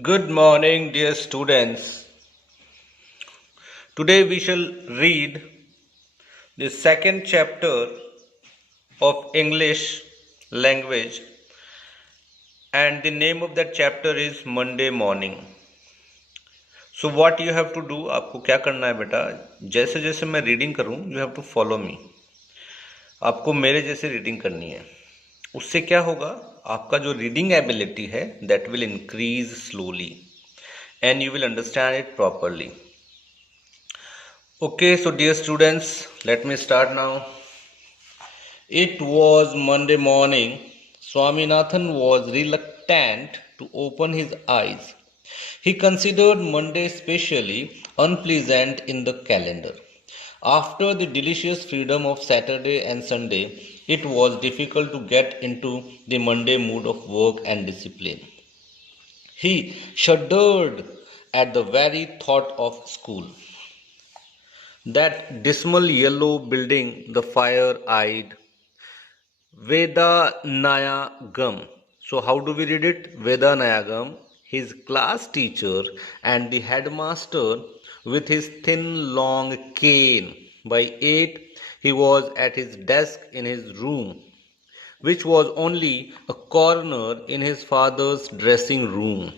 Good morning, dear students. Today we shall read the second chapter of English language, and the name of that chapter is Monday morning. So what you have to do, आपको क्या करना है बेटा, जैसे जैसे मैं reading करूं, you have to follow me. आपको मेरे जैसे रीडिंग करनी है. उससे क्या होगा, आपका जो रीडिंग एबिलिटी है that will increase slowly and you will understand it properly. Okay, so dear students, let me start now. It was Monday morning. Swaminathan was reluctant to open his eyes. He considered Monday especially unpleasant in the calendar. After the delicious freedom of Saturday and Sunday, it was difficult to get into the Monday mood of work and discipline. He shuddered at the very thought of school. That dismal yellow building, the fire-eyed Vedanayagam. So how do we read it? Vedanayagam, his class teacher and the headmaster with his thin long cane. By 8, he was at his desk in his room, which was only a corner in his father's dressing room.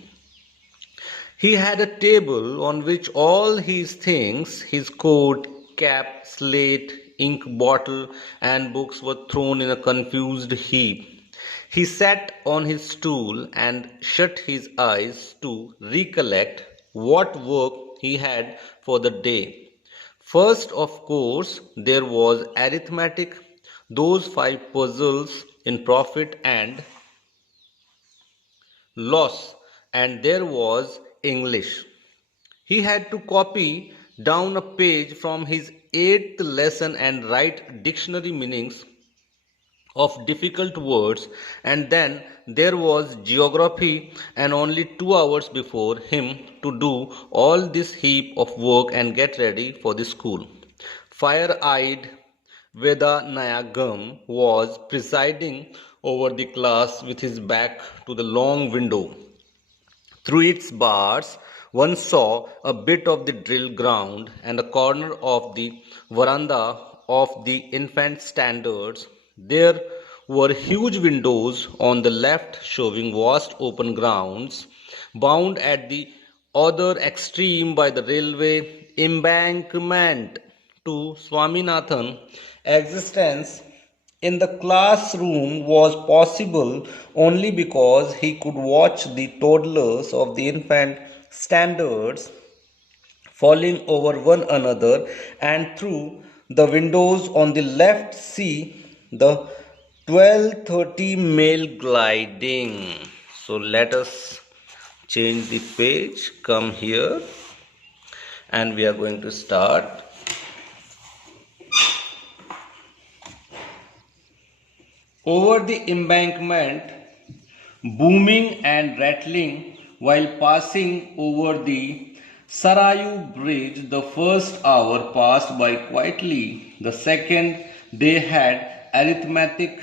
He had a table on which all his things, his coat, cap, slate, ink bottle, and books were thrown in a confused heap. He sat on his stool and shut his eyes to recollect what work he had for the day. First, of course, there was arithmetic, those 5 puzzles in profit and loss, and there was English. He had to copy down a page from his 8th lesson and write dictionary meanings of difficult words, and then there was geography, and only 2 hours before him to do all this heap of work and get ready for the school. Fire-eyed Vedanayagam was presiding over the class with his back to the long window. Through its bars, one saw a bit of the drill ground and a corner of the veranda of the infant standards. There were huge windows on the left showing vast open grounds, bound at the other extreme by the railway embankment. To Swaminathan, existence in the classroom was possible only because he could watch the toddlers of the infant standards falling over one another, and through the windows on the left see the 12:30 mail gliding. So let us change the page, come here, and we are going to start. Over the embankment, booming and rattling while passing over the Sarayu bridge, the first hour passed by quietly. The second they had arithmetic.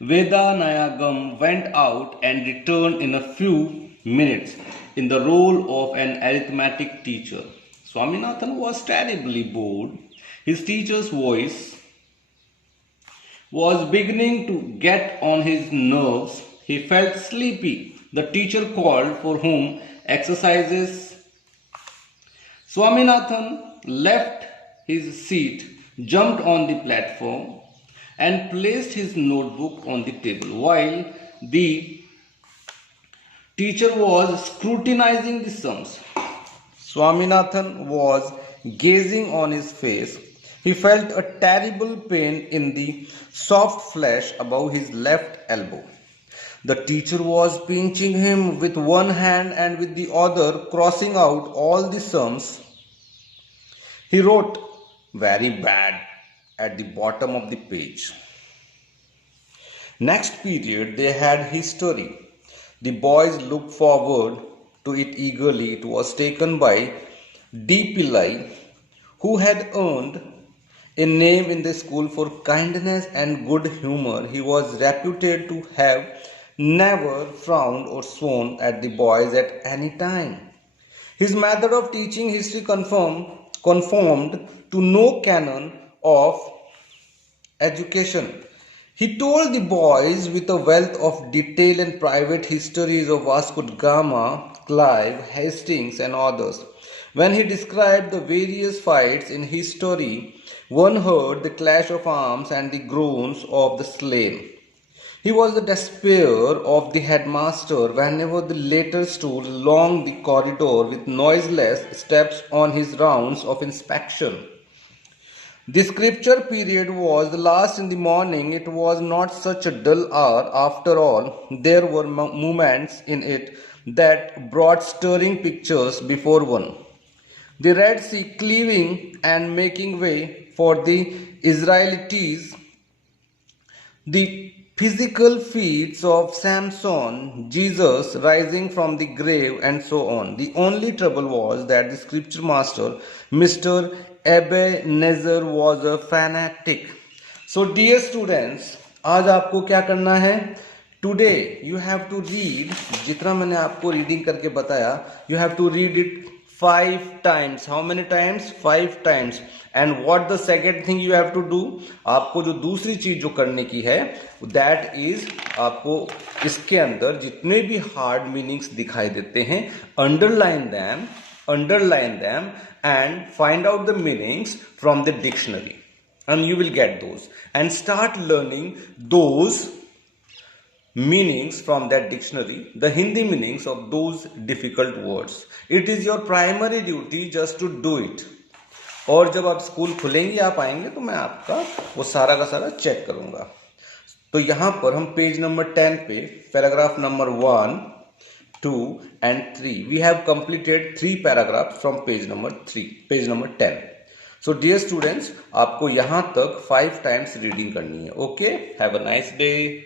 Vedanayagam went out and returned in a few minutes in the role of an arithmetic teacher. Swaminathan was terribly bored. His teacher's voice was beginning to get on his nerves. He felt sleepy. The teacher called for whom exercises. Swaminathan left his seat, jumped on the platform, and placed his notebook on the table while the teacher was scrutinizing the sums. Swaminathan was gazing on his face. He felt a terrible pain in the soft flesh above his left elbow. The teacher was pinching him with one hand and with the other crossing out all the sums. He wrote very bad at the bottom of the page. Next period they had history. The boys looked forward to it eagerly. It was taken by D. Pillai, who had earned a name in the school for kindness and good humor. He was reputed to have never frowned or sworn at the boys at any time. His method of teaching history conformed to no canon of education. He told the boys with a wealth of detail and private histories of Vasco da Gama, Clive, Hastings, and others. When he described the various fights in history, one heard the clash of arms and the groans of the slain. He was the despair of the headmaster whenever the latter stood along the corridor with noiseless steps on his rounds of inspection. The scripture period was the last in the morning. It was not such a dull hour after all. There were moments in it that brought stirring pictures before one. The Red Sea cleaving and making way for the Israelites, the physical feats of Samson, Jesus rising from the grave, and so on. The only trouble was that the scripture master, Mr. Ebenezer, was a fanatic. So dear students, आज आपको क्या करना है? Today you have to read, जितना मैंने आपको reading करके बताया, you have to read it 5 times. How many times? 5 times. And what the second thing you have to do? आपको जो दूसरी चीज जो करने की है, that is आपको इसके अंदर जितने भी हार्ड मीनिंग्स दिखाई देते हैं, underline them and find out the meanings from the dictionary, and you will get those, and start learning those meanings from that dictionary, the Hindi meanings of those difficult words. It is your primary duty just to do it. और जब आप school खुलेंगे, आप आएंगे, तो मैं आपका वो सारा का सारा चेक करूंगा. तो यहाँ पर हम पेज नंबर 10 पे paragraph number 1, 2 and 3 we have completed 3 paragraphs from page number 10. So dear students, आपको यहाँ तक 5 times reading करनी है. Okay, have a nice day.